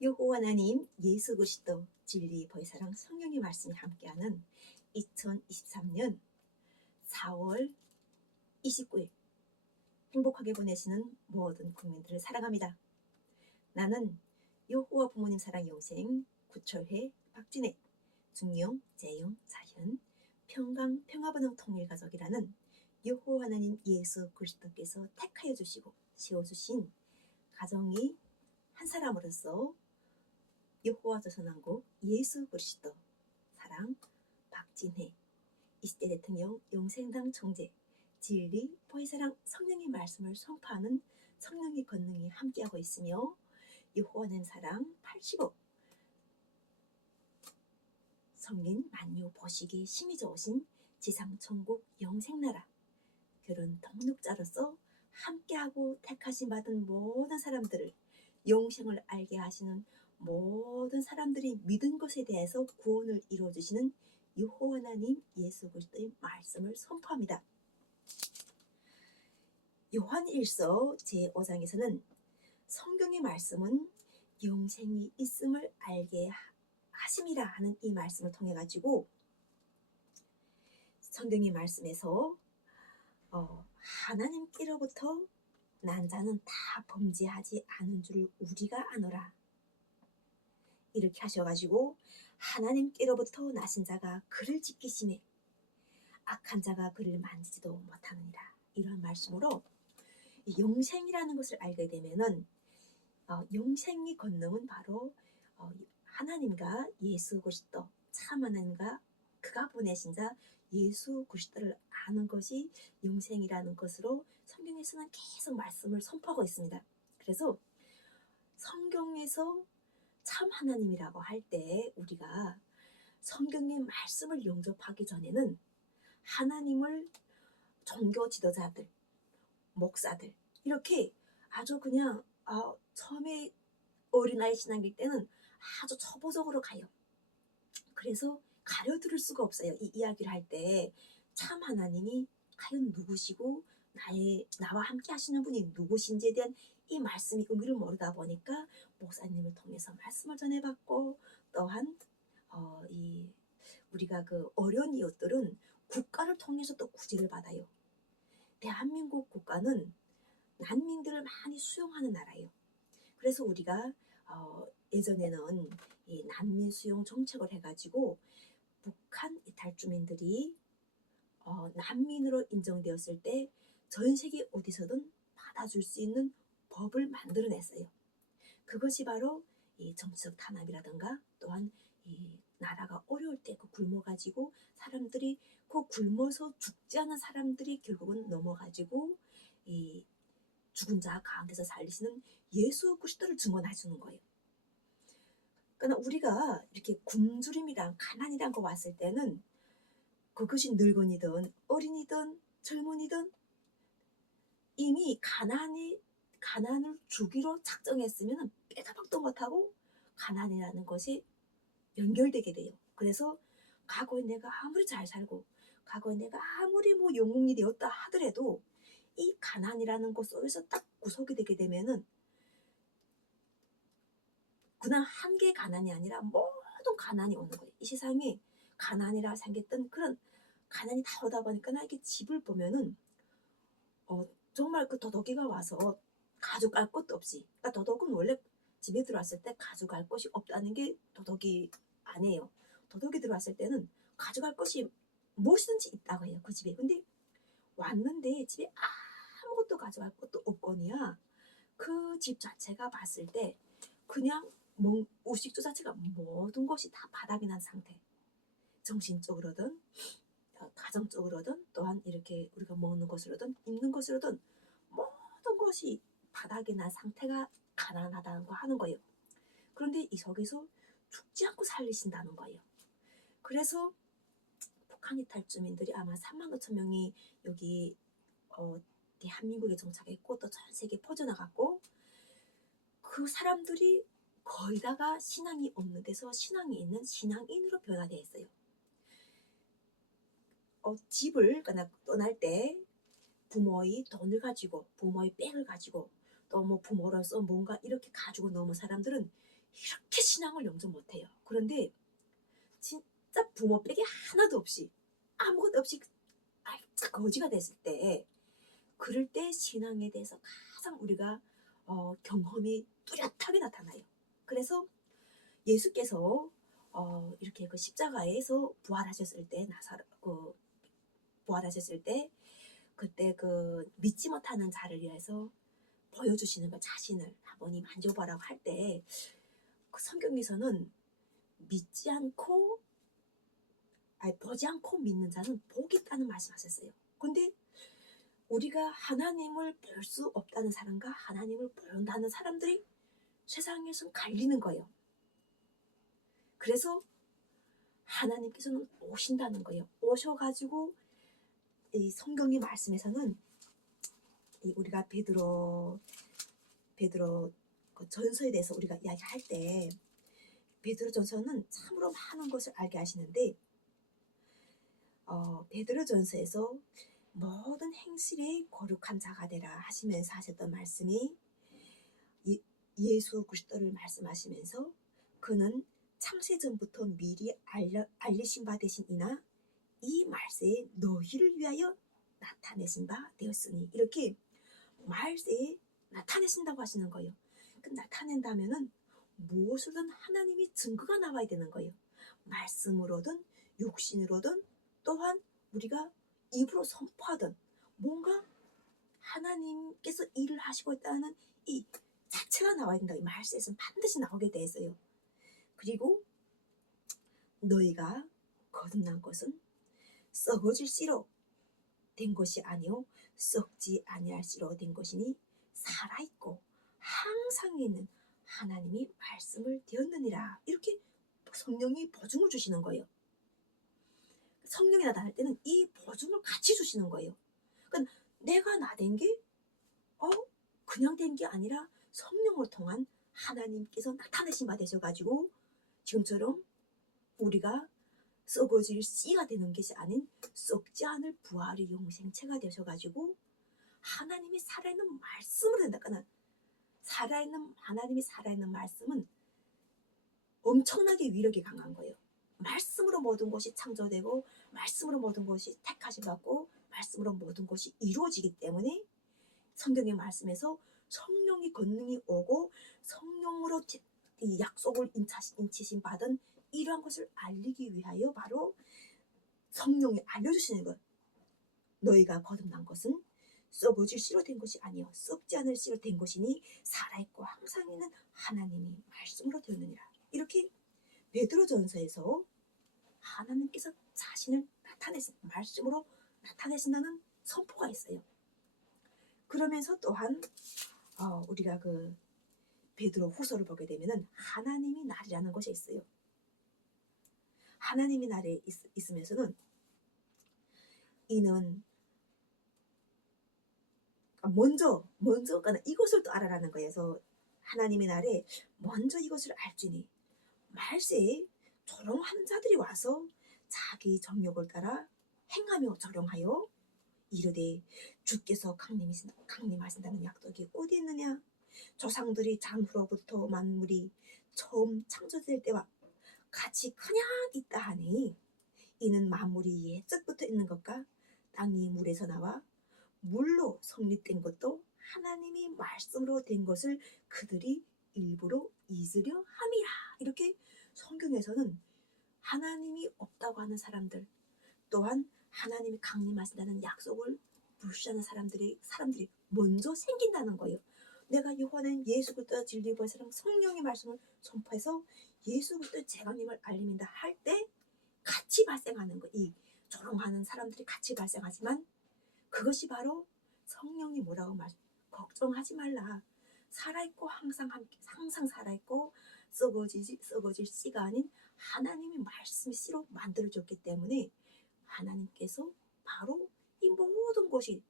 여호와 하나님 예수 그리스도 진리 보혜사랑 성령의 말씀이 함께하는 2023년 4월 29일 행복하게 보내시는 모든 국민들을 사랑합니다. 나는 여호와 부모님 사랑 영생 구철회 박진혜 중용 재용 자현 평강 평화번영 통일가족이라는 여호와 하나님 예수 그리스도께서 택하여 주시고 세워주신 가정이 한 사람으로서 여호와 조선왕국 예수 그리스도 사랑 박진혜 20대 대통령 영생당 총재 진리 보혜사랑 성령의 말씀을 선포하는 성령의 권능이 함께하고 있으며 여호와는 사랑 85 성인 만유 보시기에 심히 좋으신 지상천국 영생나라 결혼 동력자로서 함께하고 택하심 받은 모든 사람들을 영생을 알게 하시는 모든 사람들이 믿은 것에 대해서 구원을 이루어주시는 여호와 하나님 예수 그리스도의 말씀을 선포합니다. 요한일서 제5장에서는 성경의 말씀은 영생이 있음을 알게 하심이라 하는 이 말씀을 통해 가지고 성경의 말씀에서 하나님께로부터 난 자는 다 범죄하지 않은 줄 우리가 아노라 이렇게 하셔가지고 하나님께로부터 나신 자가 그를 지키심에 악한 자가 그를 만지지도 못하느니라 이런 말씀으로 영생이라는 것을 알게 되면은 영생의 권능은 바로 하나님과 예수 그리스도 참 하나님과 그가 보내신 자 예수 그리스도를 아는 것이 영생이라는 것으로 성경에서는 계속 말씀을 선포하고 있습니다. 그래서 성경에서 참 하나님이라고 할 때 우리가 성경의 말씀을 영접하기 전에는 하나님을 종교 지도자들, 목사들 이렇게 아주 그냥 처음에 어린아이 신앙일 때는 아주 초보적으로 가요. 그래서 가려들을 수가 없어요. 이 이야기를 할 때 참 하나님이 과연 누구시고 나와 함께 하시는 분이 누구신지에 대한 이 말씀의 의미를 모르다 보니까 목사님을 통해서 말씀을 전해받고 또한 우리가 그 어려운 이웃들은 국가를 통해서 또 구제를 받아요. 대한민국 국가는 난민들을 많이 수용하는 나라예요. 그래서 우리가 예전에는 이 난민 수용 정책을 해가지고 북한 이탈주민들이 난민으로 인정되었을 때 전 세계 어디서든 받아줄 수 있는 법을 만들어냈어요. 그것이 바로 이 정치적 탄압이라든가 또한 이 나라가 어려울 때 그 굶어가지고 사람들이 그 굶어서 죽지 않은 사람들이 결국은 넘어가지고 이 죽은 자 가운데서 살리시는 예수 그리스도를 증언해 주는 거예요. 그러니까 우리가 이렇게 굶주림이랑 가난이란 거 왔을 때는 그것이 늙은이든 어린이든 젊은이든 이미 가난을 주기로 작정했으면 빼도 박도 못하고 가난이라는 것이 연결되게 돼요. 그래서 과거에 내가 아무리 잘 살고 과거에 내가 아무리 영웅이 되었다 하더라도 이 가난이라는 것 속에서 딱 구속이 되게 되면은 그냥 한 개의 가난이 아니라 모든 가난이 오는 거예요. 이 세상에 가난이라 생겼던 그런 가난이 다 오다 보니까 이렇게 집을 보면은 정말 그 도둑이가 와서 가져갈 것도 없이, 그러니까 도둑은 원래 집에 들어왔을 때 가져갈 것이 없다는 게 도둑이 아니에요. 도둑이 들어왔을 때는 가져갈 것이 무엇이든지 있다고 해요, 그 집에. 근데 왔는데 집에 아무것도 가져갈 것도 없거니와 그 집 자체가 봤을 때 그냥 우식주 자체가 모든 것이 다 바닥이 난 상태. 정신적으로든 가정적으로든 또한 이렇게 우리가 먹는 것으로든 입는 것으로든 모든 것이 바닥이 난 상태가 가난하다는 거 하는 거예요. 그런데 이 속에서 죽지 않고 살리신다는 거예요. 그래서 북한 이탈주민들이 아마 3만 5천 명이 여기 대한민국에 정착했고 또 전 세계에 퍼져나갔고 그 사람들이 거의 다가 신앙이 없는 데서 신앙이 있는 신앙인으로 변화되어 있어요. 집을 떠날 때 부모의 돈을 가지고 부모의 백을 가지고 또 부모로서 뭔가 이렇게 가지고 넘은 사람들은 이렇게 신앙을 영접 못해요. 그런데 진짜 부모 빼기 하나도 없이 아무것도 없이 거지가 됐을 때, 그럴 때 신앙에 대해서 가장 우리가 경험이 뚜렷하게 나타나요. 그래서 예수께서 이렇게 그 십자가에서 부활하셨을 때, 부활하셨을 때, 그때 그 믿지 못하는 자를 위해서 보여주시는 그 자신을 한번 만져보라고 할 때, 그 성경에서는 믿지 않고, 보지 않고 믿는 자는 복이 있다는 말씀하셨어요. 근데 우리가 하나님을 볼 수 없다는 사람과 하나님을 본다는 사람들이 세상에서 갈리는 거예요. 그래서 하나님께서는 오신다는 거예요. 오셔가지고 이 성경의 말씀에서는 우리가 베드로 그 전서에 대해서 우리가 이야기할 때, 베드로 전서는 참으로 많은 것을 알게 하시는데, 베드로 전서에서 모든 행실에 거룩한 자가 되라 하시면서 하셨던 말씀이, 예수 그리스도를 말씀하시면서 그는 창세전부터 미리 알리신 바 되신 이나 이 말세에 너희를 위하여 나타내신 바 되었으니, 이렇게 말세에 나타내신다고 하시는 거예요. 그 나타낸다면은 무엇이든 하나님이 증거가 나와야 되는 거예요. 말씀으로든 육신으로든, 또한 우리가 입으로 선포하든 뭔가 하나님께서 일을 하시고 있다는 이 자체가 나와야 된다. 이 말씀에서는 반드시 나오게 돼 있어요. 그리고 너희가 거듭난 것은 썩어질 씨로 된 것이 아니요 썩지 아니할 씨로 된 것이니 살아있고 항상 있는 하나님이 말씀을 되었느니라. 이렇게 성령이 보증을 주시는 거예요. 성령이 나타날 때는 이 보증을 같이 주시는 거예요. 그러니까 내가 나 된 게 그냥 된 게 아니라 성령을 통한 하나님께서 나타내신 바 되셔가지고 지금처럼 우리가 썩어질 씨가 되는 것이 아닌 썩지 않을 부활의 영생체가 되셔가지고 하나님이 살아있는 말씀으로 된다거나, 하나님이 살아있는 말씀은 엄청나게 위력이 강한 거예요. 말씀으로 모든 것이 창조되고, 말씀으로 모든 것이 택하심 받고, 말씀으로 모든 것이 이루어지기 때문에 성경의 말씀에서 성령의 권능이 오고 성령으로 이 약속을 인치심 받은 이러한 것을 알리기 위하여 바로 성령이 알려주시는 것. 너희가 거듭난 것은 썩어질 씨로 된 것이 아니요 썩지 않을 씨로 된 것이니 살아있고 항상 있는 하나님이 말씀으로 되었느니라. 이렇게 베드로전서에서 하나님께서 자신을 말씀으로 나타내신다는 선포가 있어요. 그러면서 또한 우리가 그 베드로 후서를 보게 되면은 하나님이 날이라는 것이 있어요. 하나님이 날에 있으면서는 이는 먼저 이것을 또 알아라는 거예요. 그래서 하나님의 날에 먼저 이것을 알지니 말세에 조롱하는 자들이 와서 자기 정욕을 따라 행하며 조롱하여 이르되 주께서 강림하신다는 약속이 어디 있느냐? 조상들이 장후로부터 만물이 처음 창조될 때와 같이 그냥 있다 하니 이는 만물이 옛적부터 있는 것과 땅이 물에서 나와 물로 성립된 것도 하나님이 말씀으로 된 것을 그들이 일부러 잊으려 함이라. 이렇게 성경에서는 하나님이 없다고 하는 사람들, 또한 하나님이 강림하신다는 약속을 무시하는 사람들이 먼저 생긴다는 거예요. 내가 요한은 예수 그리스도 진리 보혜사랑 성령의 말씀을 선포해서 예수 그리스도의 재강림을 알립니다 할 때 같이 발생하는 거. 이 조롱하는 사람들이 같이 발생하지만 그것이 바로 성령이 뭐라고 걱정하지 말라. 살아있고 항상 살아있고 썩어질 씨가 아닌 하나님의 말씀 씨로 만들어졌기 때문에 하나님께서 바로 이 모든 것이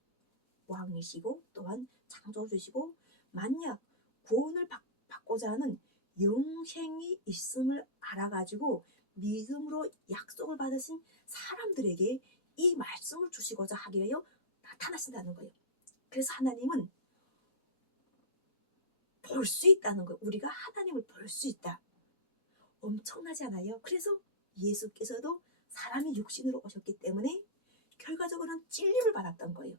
왕이시고 또한 창조주시고 만약 구원을 받고자 하는 영생이 있음을 알아가지고 믿음으로 약속을 받으신 사람들에게 이 말씀을 주시고자 하기 위하여 나타나신다는 거예요. 그래서 하나님은 볼 수 있다는 거예요. 우리가 하나님을 볼 수 있다. 엄청나지 않아요? 그래서 예수께서도 사람이 육신으로 오셨기 때문에 결과적으로는 찔림을 받았던 거예요.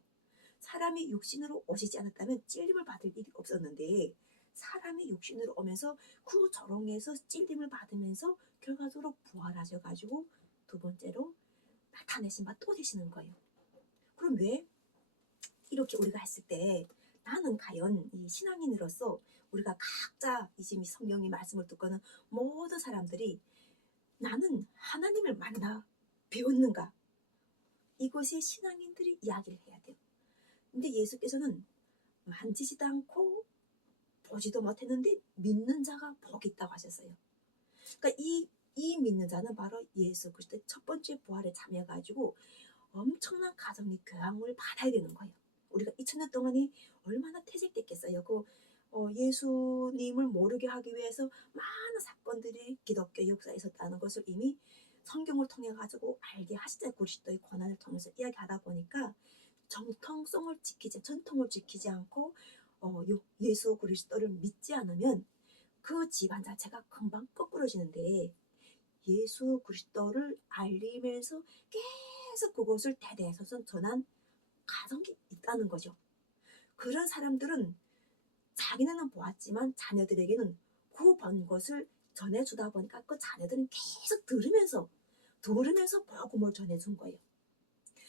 사람이 육신으로 오시지 않았다면 찔림을 받을 일이 없었는데 사람이 육신으로 오면서 그 조롱에서 찔림을 받으면서 결과적으로 부활하셔가지고 두 번째로 나타내신 바 또 되시는 거예요. 그럼 왜 이렇게 우리가 했을 때 나는 과연 이 신앙인으로서 우리가 각자 이제 성령의 말씀을 듣고는 모든 사람들이 나는 하나님을 만나 배웠는가? 이것이 신앙인들이 이야기를 해야 돼요. 근데 예수께서는 만지지도 않고 보지도 못했는데 믿는 자가 복이 있다고 하셨어요. 그러니까 이 믿는 자는 바로 예수 그리스도의 첫 번째 부활에 참여해가지고 엄청난 가정의 교양을 받아야 되는 거예요. 우리가 2000년 동안이 얼마나 퇴색됐겠어요. 예수님을 모르게 하기 위해서 많은 사건들이 기독교 역사에 있었다는 것을 이미 성경을 통해 가지고 알게 하시자 그리스도의 고난을 통해서 이야기하다 보니까 전통을 지키지 않고 예수 그리스도를 믿지 않으면 그 집안 자체가 금방 거꾸러지는데 예수 그리스도를 알리면서 계속 그것을 대대손손 전한 가정이 있다는 거죠. 그런 사람들은 자기는 보았지만 자녀들에게는 그 본 것을 전해주다 보니까 그 자녀들은 계속 들으면서 복음을 전해준 거예요.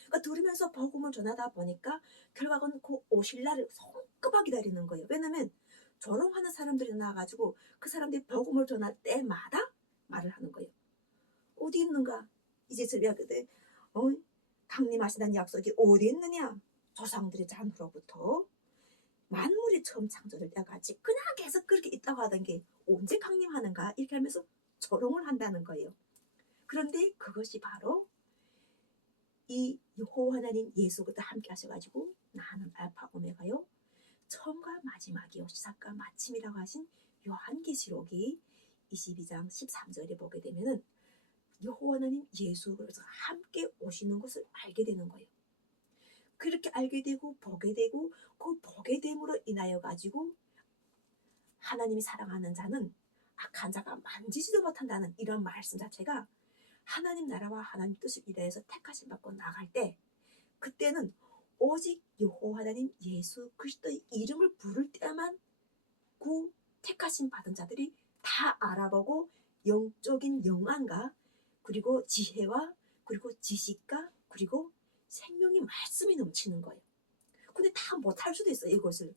그러니까 들으면서 복음을 전하다 보니까 결국은 그 오실 날을 손꼽아 기다리는 거예요. 왜냐면 조롱하는 사람들이 나와가지고 그 사람들이 복음을 전할 때마다 말을 하는 거예요. 어디 있는가? 이제 저비하거든. 강림하시다는 약속이 어디 있느냐? 조상들의 잔으로부터 만물이 처음 창조될 때까지 그냥 계속 그렇게 있다고 하던 게 언제 강림하는가? 이렇게 하면서 조롱을 한다는 거예요. 그런데 그것이 바로 이 여호와 하나님 예수부터 함께 하셔가지고 나는 알파 오메가요 처음과 마지막이요 시작과 마침이라고 하신 요한계시록이 22장 13절에 보게 되면은 여호와 하나님 예수 그리스도가 함께 오시는 것을 알게 되는 거예요. 그렇게 알게 되고 보게 되고 그 보게 됨으로 인하여 가지고 하나님이 사랑하는 자는 악한 자가 만지지도 못한다는 이런 말씀 자체가 하나님 나라와 하나님 뜻을 위하여서 택하심 받고 나갈 때 그때는 오직 여호와 하나님 예수 그리스도의 이름을 부를 때만 그 택하심 받은 자들이 다 알아보고 영적인 영안과 그리고 지혜와 그리고 지식과 그리고 생명의 말씀이 넘치는 거예요. 근데 다 못할 수도 있어요, 이것을.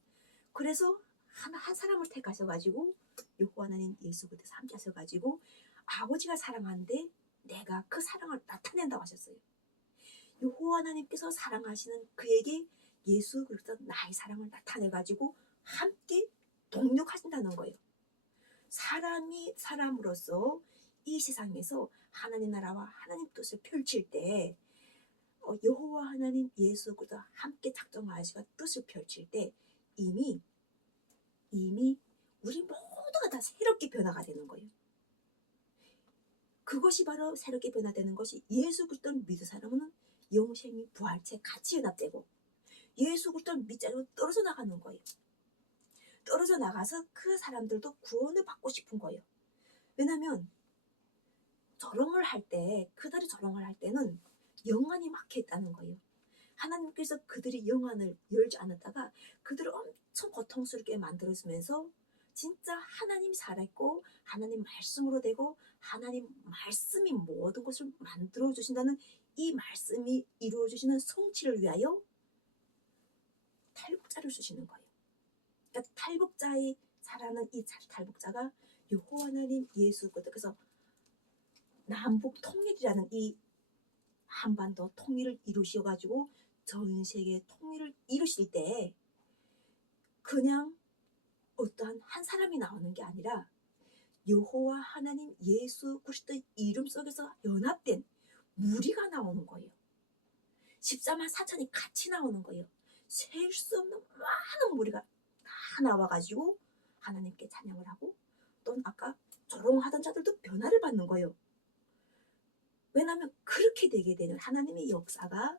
그래서 한 사람을 택하셔가지고 여호와 하나님 예수 그리스도에서 함께 하셔가지고 아버지가 사랑하는데 내가 그 사랑을 나타낸다고 하셨어요. 여호와 하나님께서 사랑하시는 그에게 예수 그리스도 나의 사랑을 나타내가지고 함께 동력하신다는 거예요. 사람이 사람으로서 이 세상에서 하나님 나라와 하나님 뜻을 펼칠 때 여호와 하나님 예수 그리스도 함께 작정하시고 뜻을 펼칠 때 이미 우리 모두가 다 새롭게 변화가 되는 거예요. 그것이 바로 새롭게 변화되는 것이 예수 그리스도를 믿는 사람은 영생이 부활체 같이 연합되고 예수 그리스도를 믿지 않으면 떨어져 나가는 거예요. 떨어져 나가서 그 사람들도 구원을 받고 싶은 거예요. 왜냐하면 그들이 조롱을 할 때는 영안이 막혀 있다는 거예요. 하나님께서 그들이 영안을 열지 않았다가 그들을 엄청 고통스럽게 만들어주면서 진짜 하나님이 살아있고 하나님 말씀으로 되고 하나님 말씀이 모든 것을 만들어주신다는 이 말씀이 이루어주시는 성취를 위하여 탈북자를 주시는 거예요. 그러니까 탈북자의 살아는 이 탈북자가 여호와 하나님 예수 그래서 남북 통일이라는 이 한반도 통일을 이루셔가지고 전 세계 통일을 이루실 때 그냥 어떠한 한 사람이 나오는 게 아니라 여호와 하나님 예수 그리스도의 이름 속에서 연합된 무리가 나오는 거예요. 14만 4천이 같이 나오는 거예요. 셀 수 없는 많은 무리가 다 나와가지고 하나님께 찬양을 하고 또 아까 조롱하던 자들도 변화를 받는 거예요. 왜냐하면 그렇게 되게 되는 하나님의 역사가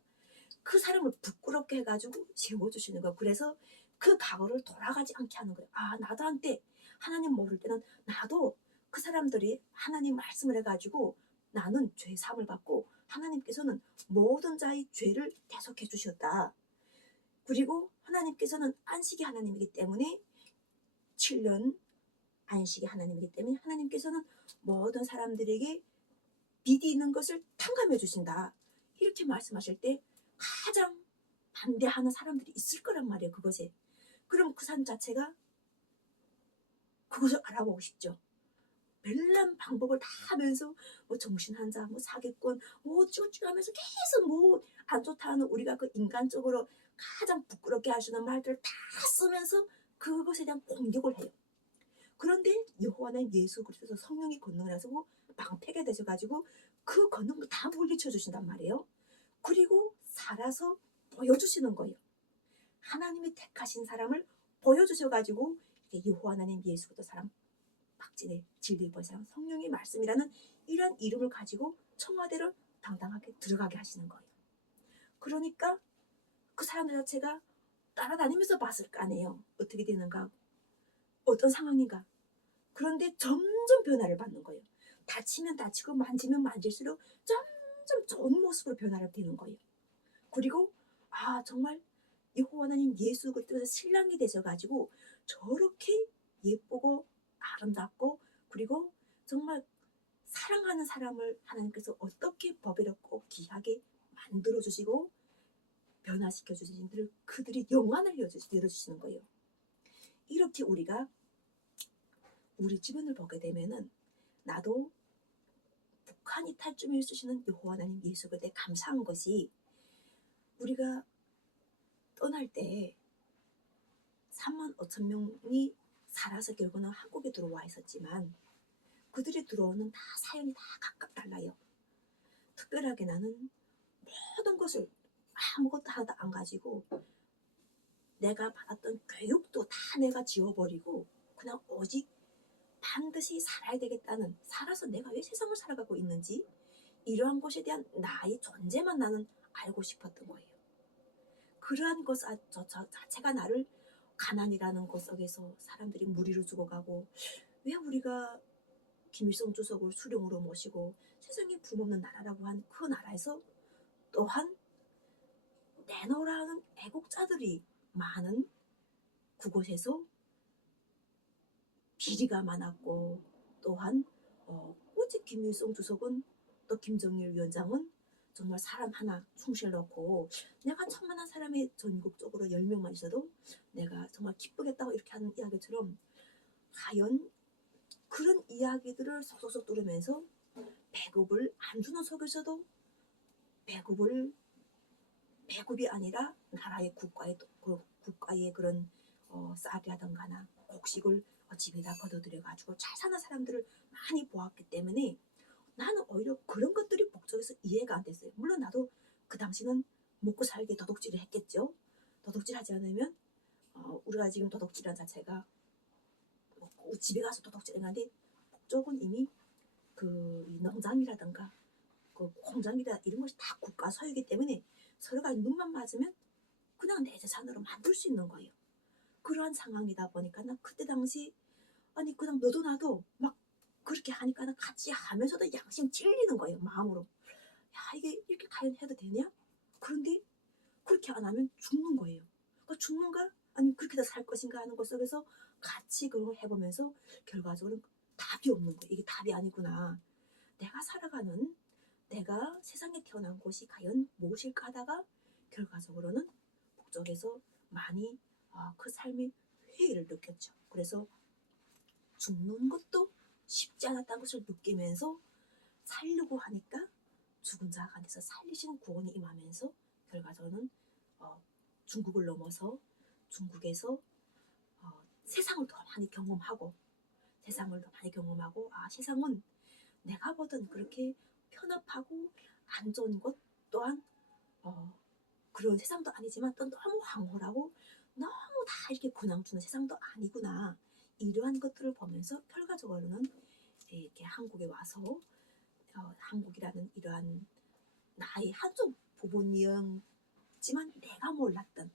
그 사람을 부끄럽게 해가지고 세워주시는 거예요. 그래서 그 과거를 돌아가지 않게 하는 거예요. 아, 나도 한때 하나님 모를 때는 나도 그 사람들이 하나님 말씀을 해가지고 나는 죄 사함을 받고 하나님께서는 모든 자의 죄를 대속해 주셨다. 그리고 하나님께서는 안식이 하나님이기 때문에 7년 안식이 하나님이기 때문에 하나님께서는 모든 사람들에게 비디 있는 것을 탕감해 주신다. 이렇게 말씀하실 때 가장 반대하는 사람들이 있을 거란 말이에요. 그것에. 그럼 그 사람 자체가 그것을 알아보고 싶죠. 별난 방법을 다 하면서 뭐 정신환자, 뭐 사기꾼, 뭐 어찌어찌 하면서 계속 뭐 안 좋다는 우리가 그 인간적으로 가장 부끄럽게 하시는 말들을 다 쓰면서 그것에 대한 공격을 해요. 그런데 여호와는 예수 그리스도 성령이 권능을 하시고 방패가 되셔가지고 그 권능을 다 물리쳐 주신단 말이에요. 그리고 살아서 보여주시는 거예요. 하나님이 택하신 사람을 보여주셔가지고 여호와 하나님 예수 그리스도 사람 박진의 진리의 사람 성령의 말씀이라는 이런 이름을 가지고 청와대를 당당하게 들어가게 하시는 거예요. 그러니까 그 사람들 자체가 따라다니면서 봤을 거 아니에요. 어떻게 되는가, 어떤 상황인가. 그런데 점점 변화를 받는 거예요. 다치면 다치고 만지면 만질수록 점점 좋은 모습으로 변화를 되는 거예요. 그리고 아, 정말 여호와 하나님 예수 그리스도에서 신랑이 되셔가지고 저렇게 예쁘고 아름답고 그리고 정말 사랑하는 사람을 하나님께서 어떻게 법이롭고 귀하게 만들어 주시고 변화시켜 주신 그들이 영안을 열어주시는 거예요. 이렇게 우리가 우리 주변을 보게 되면은 나도 북한 이탈쯤에 쓰시는 여호와 하나님 예수 그때 감사한 것이 우리가 떠날 때 3만 5천 명이 살아서 결국은 한국에 들어와 있었지만 그들이 들어오는 다 사연이 다 각각 달라요. 특별하게 나는 모든 것을 아무것도 하나도 안 가지고 내가 받았던 교육도 다 내가 지워버리고 그냥 오직 반드시 살아야 되겠다는, 살아서 내가 왜 세상을 살아가고 있는지 이러한 것에 대한 나의 존재만 나는 알고 싶었던 거예요. 그러한 것 자체가 나를 가난이라는 것 속에서 사람들이 무리로 죽어가고 왜 우리가 김일성 주석을 수령으로 모시고 세상에 품없는 나라라고 한 그 나라에서 또한 내노라는 애국자들이 많은 그곳에서 비리가 많았고 또한 오직 김일성 주석은 또 김정일 위원장은 정말 사람 하나 충실 넣고 내가 천만한 사람이 전국적으로 10명만 있어도 내가 정말 기쁘겠다고 이렇게 하는 이야기처럼 과연 그런 이야기들을 속속속 들으면서 배급을 안 주는 속에서도 배급이 아니라 나라의 국가의 그런 쌀이라든가나 곡식을 집에다 걷어들여가지고 잘 사는 사람들을 많이 보았기 때문에 나는 오히려 그런 것들이 목적에서 이해가 안 됐어요. 물론 나도 그 당시는 먹고 살기 도둑질을 했겠죠. 도둑질 하지 않으면 우리가 지금 도둑질한 자체가 집에 가서 도둑질을 하는데 목적은 이미 그 농장이라든가 그 공장이라 이런 것이 다 국가 소유이기 때문에 서로가 눈만 맞으면 그냥 내 재산으로 만들 수 있는 거예요. 그러한 상황이다 보니까 나 그때 당시 아니 그냥 너도 나도 막 그렇게 하니까 같이 하면서도 양심 찔리는 거예요. 마음으로. 야, 이게 이렇게 과연 해도 되냐? 그런데 그렇게 안 하면 죽는 거예요. 그러니까 죽는가? 아니면 그렇게 더 살 것인가 하는 것 속에서 같이 그런 걸 해보면서 결과적으로 답이 없는 거예요. 이게 답이 아니구나. 내가 살아가는 내가 세상에 태어난 곳이 과연 무엇일까 하다가 결과적으로는 북쪽에서 많이 그 삶의 회의를 느꼈죠. 그래서 죽는 것도 쉽지 않았다는 것을 느끼면서 살려고 하니까 죽은 자 간에서 살리시는 구원이 임하면서 결과적으로는 중국을 넘어서 중국에서 세상을 더 많이 경험하고 세상은 내가 보던 그렇게 편협하고 안 좋은 것 또한 그런 세상도 아니지만 또 너무 황홀하고 너무 다 이렇게 고난 주는 세상도 아니구나. 이러한 것들을 보면서 결과적으로는 이렇게 한국에 와서 한국이라는 이러한 나의 한쪽 부분이었지만 내가 몰랐던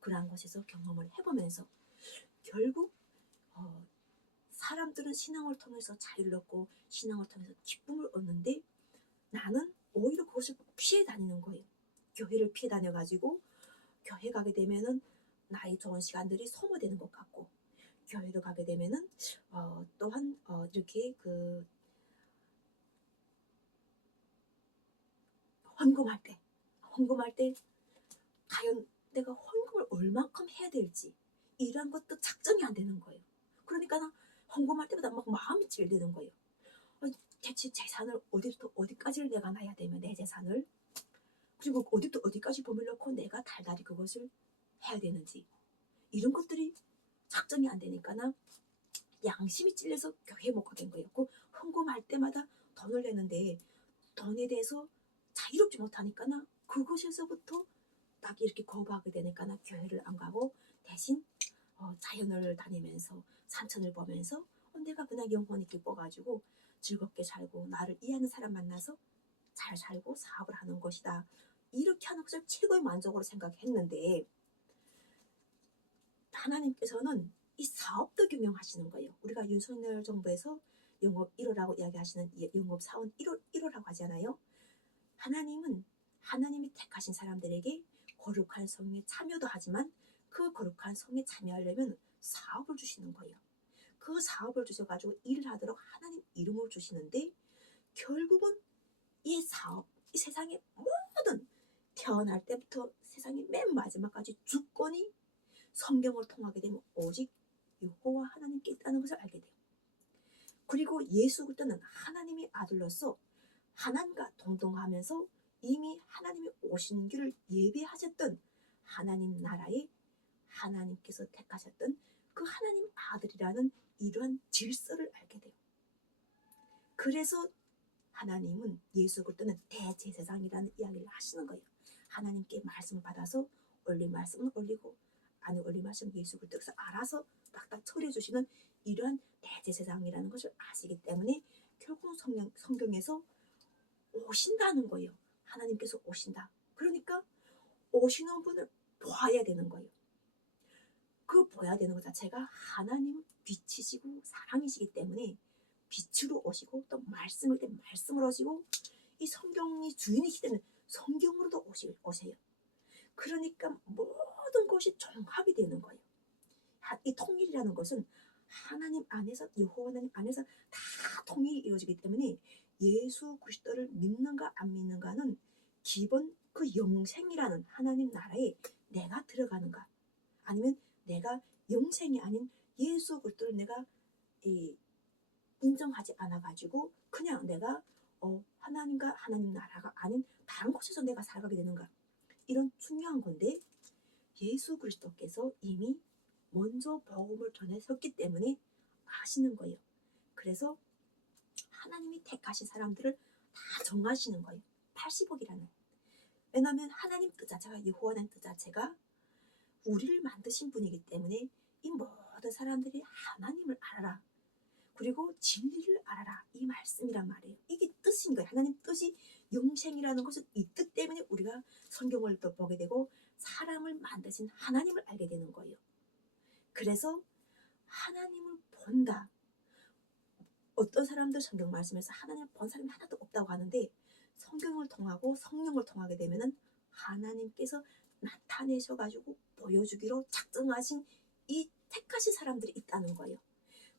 그러한 곳에서 경험을 해보면서 결국 사람들은 신앙을 통해서 자유를 얻고 신앙을 통해서 기쁨을 얻는데 나는 오히려 그것을 피해 다니는 거예요. 교회를 피해 다녀가지고 교회 가게 되면은 나의 좋은 시간들이 소모되는 것 같고, 교회를 가게 되면은 또한 이렇게 그 헌금할 때 과연 내가 헌금을 얼만큼 해야 될지 이런 것도 작정이 안 되는 거예요. 그러니까 나 헌금할 때마다 막 마음이 찔리는 거예요. 대체 재산을 어디부터 어디까지를 내가 놔야 되면 내 재산을, 그리고 어디부터 어디까지 범위를 넣고 내가 달달이 그것을 해야 되는지 이런 것들이 작정이 안 되니까 나 양심이 찔려서 교회 못 가게 된 거예요. 그 헌금할 때마다 돈을 내는데 돈에 대해서 자유롭지 못하니까 나 그곳에서부터 딱 이렇게 거부하게 되니까 나 교회를 안 가고 대신 자연을 다니면서 산천을 보면서 내가 그냥 영혼이 기뻐가지고 즐겁게 살고 나를 이해하는 사람 만나서 잘 살고 사업을 하는 것이다. 이렇게 하는 것을 최고의 만족으로 생각했는데 하나님께서는 이 사업도 경영하시는 거예요. 우리가 윤석열 정부에서 영업 1호라고 이야기하시는 영업 사원 1호라고 하잖아요. 하나님은 하나님이 택하신 사람들에게 거룩한 성에 참여도 하지만 그 거룩한 성에 참여하려면 사업을 주시는 거예요. 그 사업을 주셔가지고 일을 하도록 하나님 이름을 주시는데 결국은 이 사업, 이 세상의 모든 태어날 때부터 세상의 맨 마지막까지 주권이 성경을 통하게 되면 오직 여호와 하나님께 있다는 것을 알게 돼요. 그리고 예수 그리스도는 하나님의 아들로서 하나님과 동등하면서 이미 하나님이 오신 길을 예비하셨던 하나님 나라에 하나님께서 택하셨던 그 하나님 아들이라는 이러한 질서를 알게 돼요. 그래서 하나님은 예수 그리스도는 대제사장이라는 이야기를 하시는 거예요. 하나님께 말씀을 받아서 올린 말씀은 올리고 안 올린 말씀은 예수 그리스도께서 알아서 딱딱 처리해 주시는 이러한 대제사장이라는 것을 아시기 때문에 결국 성경에서 오신다는 거예요. 하나님께서 오신다. 그러니까 오시는 분을 보아야 되는 거예요. 그 보아야 되는 것 자체가 하나님은 빛이시고 사랑이시기 때문에 빛으로 오시고 또 말씀을 때 말씀을 오시고 이 성경이 주인이시기 때문에 성경으로도 오세요. 그러니까 모든 것이 종합이 되는 거예요. 이 통일이라는 것은 하나님 안에서 여호와 하나님 안에서 다 통일이 이루어지기 때문에 예수 그리스도를 믿는가 안 믿는가는 기본 그 영생이라는 하나님 나라에 내가 들어가는가 아니면 내가 영생이 아닌 예수 그리스도를 내가 인정하지 않아가지고 그냥 내가 하나님과 하나님 나라가 아닌 다른 곳에서 내가 살아가게 되는가 이런 중요한 건데 예수 그리스도께서 이미 먼저 복음을 전해섰기 때문에 아시는 거예요. 그래서 하나님이 택하신 사람들을 다 정하시는 거예요. 80억이라는. 왜냐하면 하나님 뜻 자체가 여호와라는 뜻 자체가 우리를 만드신 분이기 때문에 이 모든 사람들이 하나님을 알아라. 그리고 진리를 알아라. 이 말씀이란 말이에요. 이게 뜻인 거예요. 하나님 뜻이 영생이라는 것은 이 뜻 때문에 우리가 성경을 또 보게 되고 사람을 만드신 하나님을 알게 되는 거예요. 그래서 하나님을 본다. 어떤 사람들 성경 말씀에서 하나님을 본 사람이 하나도 없다고 하는데 성경을 통하고 성령을 통하게 되면은 하나님께서 나타내셔가지고 보여주기로 작정하신 이 택하신 사람들이 있다는 거예요.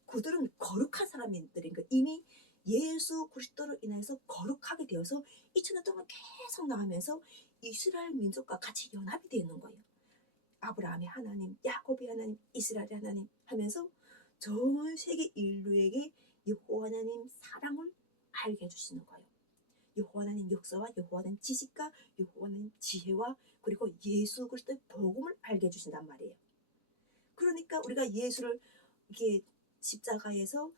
그들은 거룩한 사람들인 거예요. 이미 예수 그리스도로 인해서 거룩하게 되어서 2000년 동안 계속 나가면서 이스라엘 민족과 같이 연합이 되어 있는 거예요. 아브라함의 하나님, 야곱의 하나님, 이스라엘의 하나님 하면서 전 세계 인류에게 여호와 하나님 사랑을 알게 해주시는 거예요. 여호와 하나님 역사와 여호와 하나님 지식과 여호와 하나님 지혜와 그리고 예수 그리스도의 복음을 알게 해주신단 말이에요. 그러니까 우리가 예수를 이렇게 십자가에서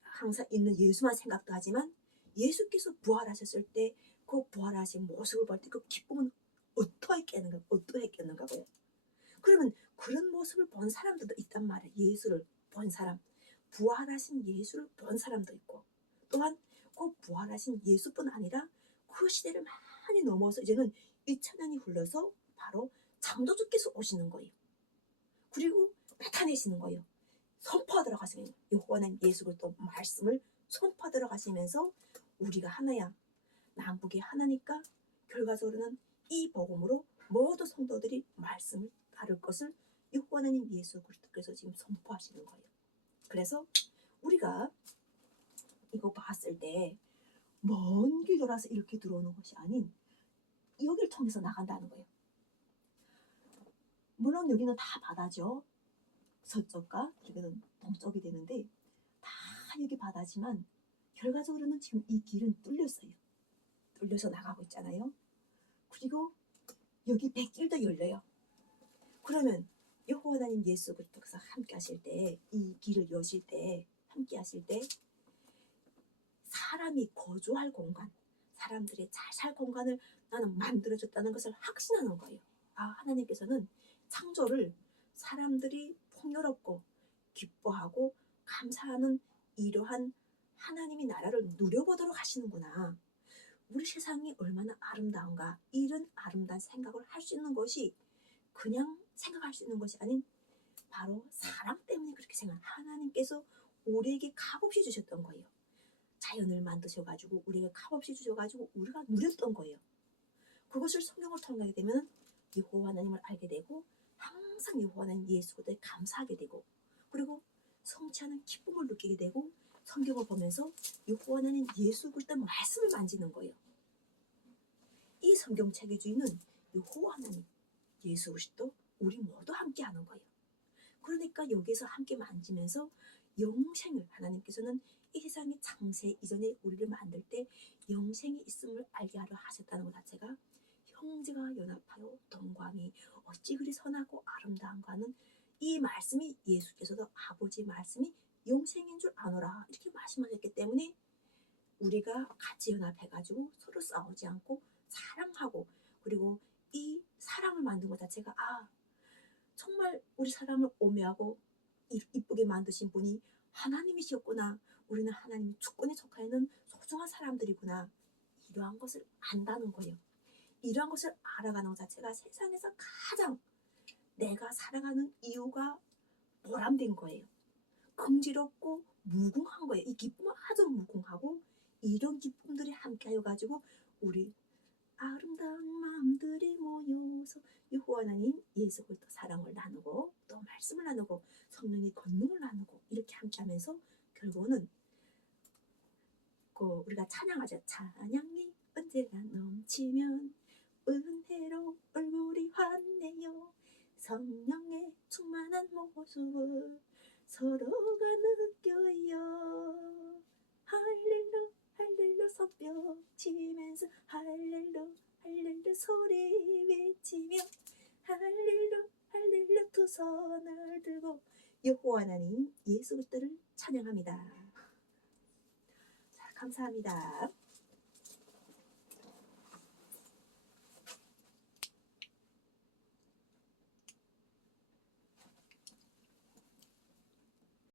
항상 있는 예수만 생각도 하지만 예수께서 부활하셨을 때 그 부활하신 모습을 볼 때 그 기쁨은 어떠했겠는가고요. 그러면 그런 모습을 본 사람들도 있단 말이에요. 예수를 본 사람, 부활하신 예수를 본 사람도 있고 또한 그 부활하신 예수뿐 아니라 그 시대를 많이 넘어서 이제는 2000년이 흘러서 바로 창조주께서 오시는 거예요. 그리고 나타내시는 거예요. 선포하도록 하시면 여호와는 예수 그리스도 말씀을 선포하도록 하시면서 우리가 하나야 남북이 하나니까 결과적으로는 이 복음으로 모든 성도들이 말씀을 따를 것을 여호와는 예수 그리스도께서 지금 선포하시는 거예요. 그래서 우리가 이거 봤을 때 먼 길 돌아서 이렇게 들어오는 것이 아닌 여기를 통해서 나간다는 거예요. 물론 여기는 다 바다죠. 서쪽과 여기는 동쪽이 되는데 다 여기 바다지만 결과적으로는 지금 이 길은 뚫렸어요. 뚫려서 나가고 있잖아요. 그리고 여기 백길도 열려요. 그러면 여호와 하나님 예수 그리스도께서 함께 하실 때, 이 길을 여실 때, 함께 하실 때 사람이 거주할 공간, 사람들이 잘 살 공간을 나는 만들어줬다는 것을 확신하는 거예요. 아, 하나님께서는 창조를 사람들이 풍요롭고 기뻐하고 감사하는 이러한 하나님의 나라를 누려보도록 하시는구나. 우리 세상이 얼마나 아름다운가. 이런 아름다운 생각을 할 수 있는 것이 그냥 생각할 수 있는 것이 아닌 바로 사랑 때문에 그렇게 생각. 하나님께서 우리에게 값없이 주셨던 거예요. 자연을 만드셔가지고 우리에게 값없이 주셔가지고 우리가 누렸던 거예요. 그것을 성경을 통하게 되면 여호와 하나님을 알게 되고 항상 여호와 하나님 예수 그리스도에 감사하게 되고 그리고 성취하는 기쁨을 느끼게 되고 성경을 보면서 여호와 하나님 예수 그리스도의 말씀을 만지는 거예요. 이 성경책의 주인은 여호와 하나님 예수 그리스도 우리 모두 함께 하는 거예요. 그러니까 여기서 함께 만지면서 영생을 하나님께서는 이 세상의 창세 이전에 우리를 만들 때 영생이 있음을 알게 하려 하셨다는 것 자체가 형제가 연합하여 동감이 어찌 그리 선하고 아름다운가 하는 이 말씀이 예수께서도 아버지의 말씀이 영생인 줄 아노라 이렇게 말씀하셨기 때문에 우리가 같이 연합해가지고 서로 싸우지 않고 사랑하고 그리고 이 사랑을 만든 것 자체가 정말 우리 사람을 오묘하고 이쁘게 만드신 분이 하나님이셨구나. 우리는 하나님의 주권에 속해 있는 소중한 사람들이구나. 이러한 것을 안다는 거예요. 이러한 것을 알아가는 것 자체가 세상에서 가장 내가 살아가는 이유가 보람된 거예요. 긍지롭고 무궁한 거예요. 이 기쁨은 아주 무궁하고 이런 기쁨들이 함께하여 가지고 우리 아름다운 마음들이 모여서 여호와 하나님 예수 그리스도 사랑을 나누고 또 말씀을 나누고 성령의 권능을 나누고 이렇게 함께하면서 결국은 우리가 찬양하죠. 찬양이 언제나 넘치면 은혜로 얼굴이 환해요. 성령의 충만한 모습을 서로가 느껴요. 할렐루 할렐루 손뼉 치면서 할렐루 할렐루 소리 외치며 할렐루 할렐루 두 손을 들고 여호와 하나님 예수 그리스도를 찬양합니다. 자, 감사합니다.